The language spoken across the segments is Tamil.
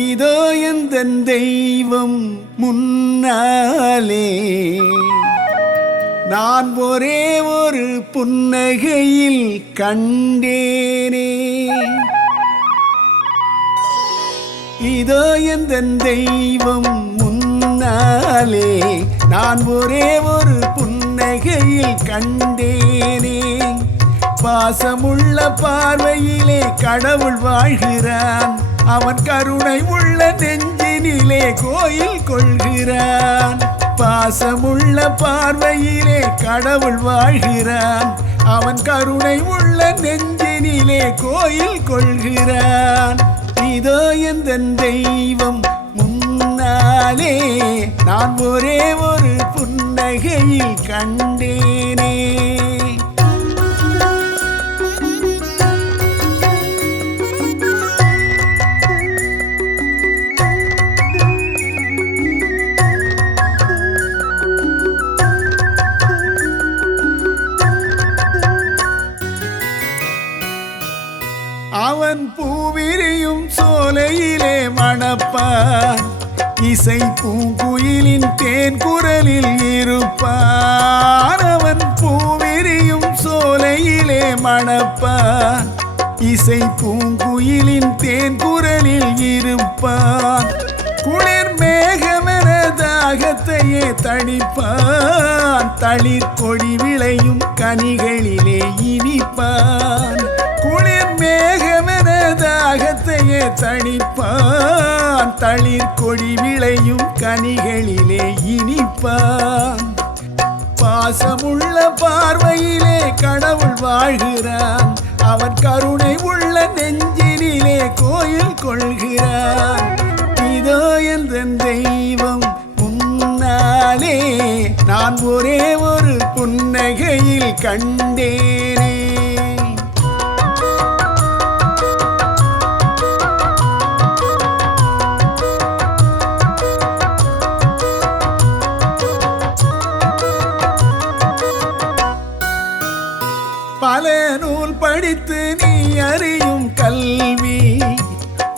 இதோ எந்தன் தெய்வம் முன்னாலே நான் ஒரே ஒரு புன்னகையில் கண்டேனே. இதோ எந்தன் தெய்வம் முன்னாலே நான் ஒரே ஒரு புன்னகையில் கண்டேனே. பாசமுள்ள பார்வையிலே கடவுள் வாழ்கிறான், அவன் கருணை உள்ள நெஞ்சினிலே கோயில் கொள்கிறான். பாசமுள்ள பார்வையிலே கடவுள் வாழ்கிறான், அவன் கருணை உள்ள நெஞ்சினிலே கோயில் கொள்கிறான். இதோ எந்தன் தெய்வம் முன்னாலே நான் ஒரே ஒரு புன்னகையில் கண்டேனே. அவன் பூவிரியும் சோலையிலே மணப்பான், இசை பூங்குயிலின் தேன் குரலில் இருப்பான். அவன் பூவிரியும் சோலையிலே மணப்பான், இசை பூங்குயிலின் தேன் குரலில் இருப்பான். குளிர் மேகமென தாகத்தையே தணிப்பான், தளிர் கொடி விளையும் கனிகளிலே இனிப்பான். குளிர் மேகமென தாகத்தையே தணிப்பான், தளிர் கொடி விளையும் கனிகளிலே இனிப்பான். பாசமுள்ள பார்வையிலே கடவுள் வாழ்கிறான், அவன் கருணை உள்ள நெஞ்சினிலே கோயில் கொள்கிறான். இதோ எந்தன் தெய்வம் முன்னாலே நான் ஒரே ஒரு புன்னகையில் கண்டேனே. பல நூல் படித்து நீ அறியும் கல்வி,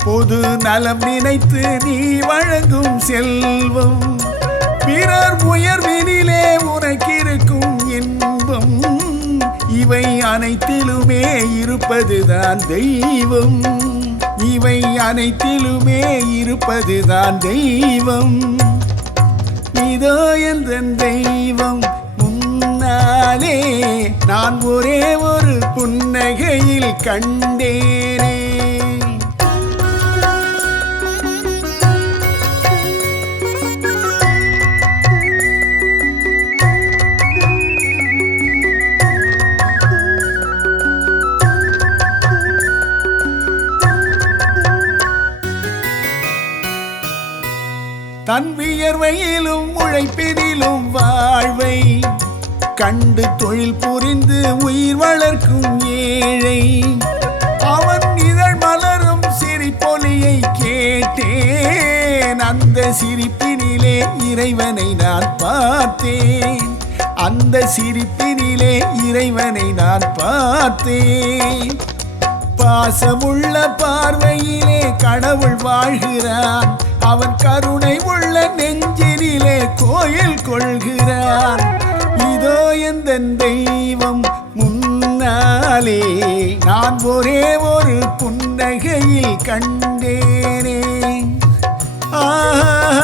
பொது நலம் நினைத்து நீ வழங்கும் செல்வம், பிறர் உயர்வினிலே உனக்கிருக்கும் இன்பம், இவை அனைத்திலுமே இருப்பதுதான் தெய்வம், இவை அனைத்திலுமே இருப்பதுதான் தெய்வம். இதோ எந்தன் தெய்வம் முன்னாலே நான் ஒரே ஒரு புன்னகையில் கண்டேனே. தன் வியர்வையிலும் உழைப்பினிலும் வாழ்வை கண்டு தொழில் புரிந்து உயிர் வளர்க்கும் ஏழை, அவன் இதழ் மலரும் சிரிப்பொலியை கேட்டேன், அந்த சிரிப்பினிலே இறைவனை நான் பார்த்தேன், அந்த சிரிப்பினிலே இறைவனை நான் பார்த்தேன். பாசமுள்ள பார்வையிலே கடவுள் வாழ்கிறான், அவன் கருணை உள்ள நெஞ்சினிலே கோயில் கொள்கிறான். இதோ எந்தன் தெய்வம் முன்னாலே நான் ஒரே ஒரு புன்னகையில் கண்டேனே. ஆஹா